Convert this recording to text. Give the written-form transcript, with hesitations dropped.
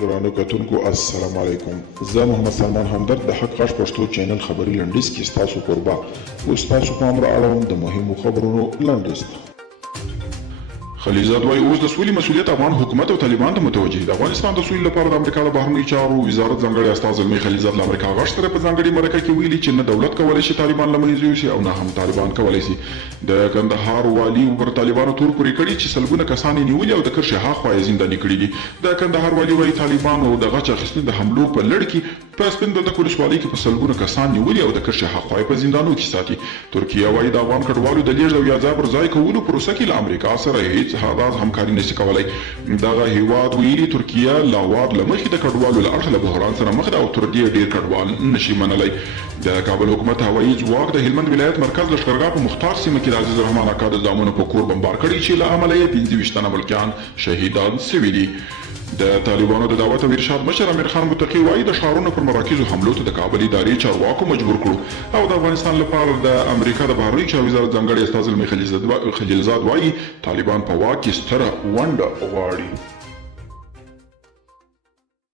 ګرانو کتونکو السلام علیکم. زه محمد سلمان همدرد د حق غږ پښتو چینل خبري لنډیز کې ستاسو کوربه اوس تاسو پام را اړوم د مهمو خبرونو لنډیز ته. خلیزات وايي اوس د سولې مسؤلیت افغان حکومت او طالبان ته متوجه دي. د افغانستان د سولې لپاره د امریکا د بهرنیو چارو وزارت ځانګړي استازی زلمی خلیزات له امریکا غږ سره په ځانګړي مرکه کې ویلي چې نه دولت کولی شي طالبان له منځه یوسي او نه هم طالبان کولی شي. د کندهار والي پر طالبانو تور پورې کړي چې سلګونه کسان یې نیولي او د کرښې هاخوا یې زنداني کړي دي. د کندهار والي وايي طالبانو د غچ اخیستنې د حملو په لړ کې په سپین بولدک ولسوالۍ کې په سلګونه کسان نیولي او د کرښې هاخوا یې په زندانونو کې ساتي. ترکیه وايي د افغان کډوالو د لیږد او یا ځای پر ځای کولو پروسه کې له امریکا سره هیڅ همکاري نشي کولای. دغه هیواد ویلي ترکیه لا وار له مخې د کډوالو له اړخه له بحران سره مخ ده او تر دې ډېر کډوال نشي منلی. د کابل حکومت هوایي ځواک د هلمند ولایت مرکز لښکرګاه په مختار سیمه کې د عزیز الرحمن اکا د زامنو په کور بمبار کړي چې له امله یې 25 تنه ملکیان شهیدان سوي دي. د طالبانو د دعوت او ارشاد مشر امیر خان متقي وایي د ښارونو پر مراکزو حملو ته د کابل ادارې چارواکو مجبور کړو او د افغانستان لپاره د امریکا د بهرنیو چارو وزارت ځانګړي استازی زلمی خلیلزاد وایي طالبان په واک کې ستره ونډه غواړي.